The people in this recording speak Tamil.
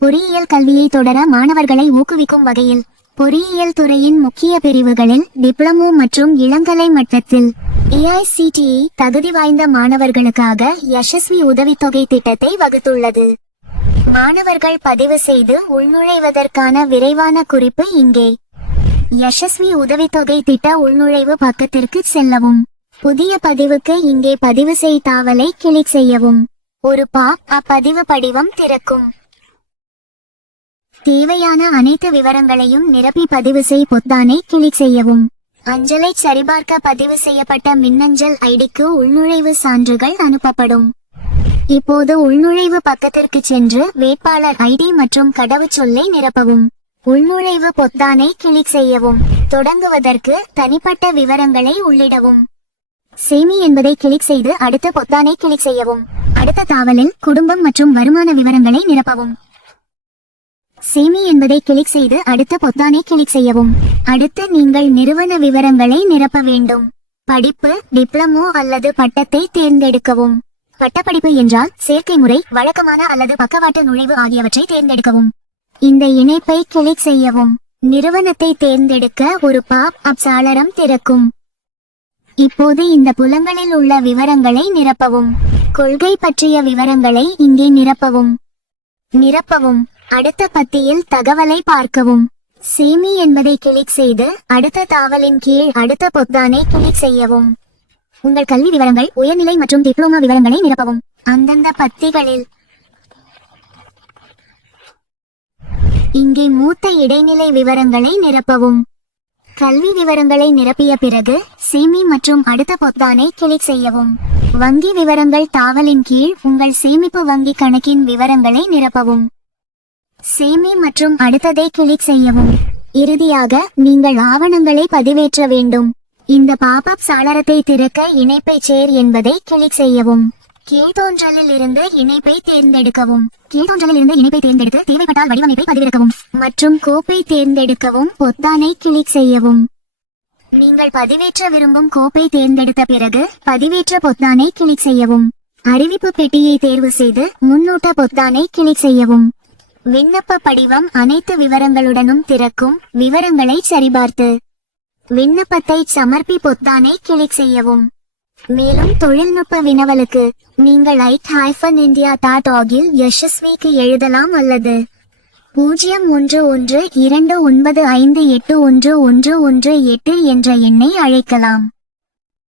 பொறியியல் கல்வியை தொடர மாணவர்களை ஊக்குவிக்கும் வகையில் பொறியியல் துறையின் முக்கிய பிரிவுகளில் டிப்ளமோ மற்றும் இளங்கலை மட்டத்தில் ஏஐசிடிஇ தகுதி வாய்ந்த மாணவர்களுக்காக யசஸ்வி உதவித்தொகை திட்டத்தை வகுத்துள்ளது. மாணவர்கள் பதிவு செய்து உள்நுழைவதற்கான விரைவான குறிப்பு இங்கே. யசஸ்வி உதவித்தொகை திட்ட உள்நுழைவு பக்கத்திற்கு செல்லவும். புதிய பதிவுக்கு இங்கே பதிவு செய் தாவலை கிளிக் செய்யவும். ஒரு பாப் அப்பதிவு படிவம் திறக்கும். தேவையான அனைத்து விவரங்களையும் நிரப்பி பதிவு செய் பொத்தானை கிளிக் செய்யவும். அஞ்சலை சரிபார்க்க பதிவு செய்யப்பட்ட மின்னஞ்சல் ஐடிக்கு உள்நுழைவு சான்றுகள் அனுப்பப்படும். இப்போது உள்நுழைவு பக்கத்திற்கு சென்று வேட்பாளர் ஐடி மற்றும் கடவுச்சொல்லை நிரப்பவும். உள்நுழைவு பொத்தானை கிளிக் செய்யவும். தொடங்குவதற்கு தனிப்பட்ட விவரங்களை உள்ளிடவும். சேமி என்பதை கிளிக் செய்து அடுத்த பொத்தானை கிளிக் செய்யவும். அடுத்த தாவலில் குடும்பம் மற்றும் வருமான விவரங்களை நிரப்பவும். சேமி என்பதை கிளிக் செய்து அடுத்த பொத்தானை கிளிக் செய்யவும். அடுத்து நீங்கள் நிறுவன விவரங்களை நிரப்ப வேண்டும். படிப்பு டிப்ளமோ அல்லது பட்டத்தை தேர்ந்தெடுக்கவும். பட்டப்படிப்பு என்றால் சேர்க்கை முறை வழக்கமான அல்லது பக்கவாட்டு நுழைவு ஆகியவற்றை தேர்ந்தெடுக்கவும். இந்த இணைப்பை கிளிக் செய்யவும். நிறுவனத்தை தேர்ந்தெடுக்க ஒரு பாப் அப் சாளரம் திறக்கும். இப்போது இந்த புலங்களில் உள்ள விவரங்களை நிரப்பவும். கொள்கை பற்றிய விவரங்களை இங்கே நிரப்பவும். நிரப்பவும். அடுத்த பத்தியில் தகவலை பார்க்கவும். சேமி என்பதை கிளிக் செய்து அடுத்த தாவலின் கீழ் அடுத்த பொத்தானை கிளிக் செய்யவும். உங்கள் கல்வி விவரங்கள் உயர்நிலை மற்றும் டிப்ளோமா விவரங்களை நிரப்பவும். அந்தந்த பத்திகளில். இங்கே மூத்த இடைநிலை விவரங்களை நிரப்பவும். கல்வி விவரங்களை நிரப்பிய பிறகு சேமி மற்றும் அடுத்த பொத்தானை கிளிக் செய்யவும். வங்கி விவரங்கள் தாவலின் கீழ் உங்கள் சேமிப்பு வங்கி கணக்கின் விவரங்களை நிரப்பவும். சேமி மற்றும் அடுத்ததை கிளிக் செய்யவும். இறுதியாக நீங்கள் ஆவணங்களை பதிவேற்ற வேண்டும். இந்த பாப்அப் சாளரத்தை திறக்க இணைப்பை சேர் என்பதை கிளிக் செய்யவும். கீழ்தோன்றலில் இருந்து இணைப்பை தேர்ந்தெடுக்கவும். கீழ்தோன்றலில் இருந்து இணைப்பை தேர்ந்தெடுத்து தேவைப்பட்டால் வடிவமைப்பை பதிவிறக்கவும். மற்றும் கோப்பை தேர்ந்தெடுக்கவும். பொத்தானை கிளிக் செய்யவும். நீங்கள் பதிவேற்ற விரும்பும் கோப்பை தேர்ந்தெடுத்த பிறகு பதிவேற்ற பொத்தானை கிளிக் செய்யவும். அறிவிப்பு பெட்டியை தேர்வு செய்து முன்னூட்ட பொத்தானை கிளிக் செய்யவும். விண்ணப்ப படிவம் அனைத்து விவரங்களுடனும் திறக்கும் விவரங்களை சரிபார்த்து விண்ணப்பத்தை சமர்ப்பி பொத்தானை கிளிக் செய்யவும். மேலும் தொழில்நுட்ப வினவலுக்கு நீங்கள் ஐட் ஹைஃபன் இந்தியா டாட் ஆகில் யஷஸ்விக்கு எழுதலாம் அல்லது பூஜ்ஜியம் ஒன்று ஒன்று இரண்டு ஒன்பது ஐந்து எட்டு ஒன்று ஒன்று ஒன்று எட்டு என்ற எண்ணை அழைக்கலாம்.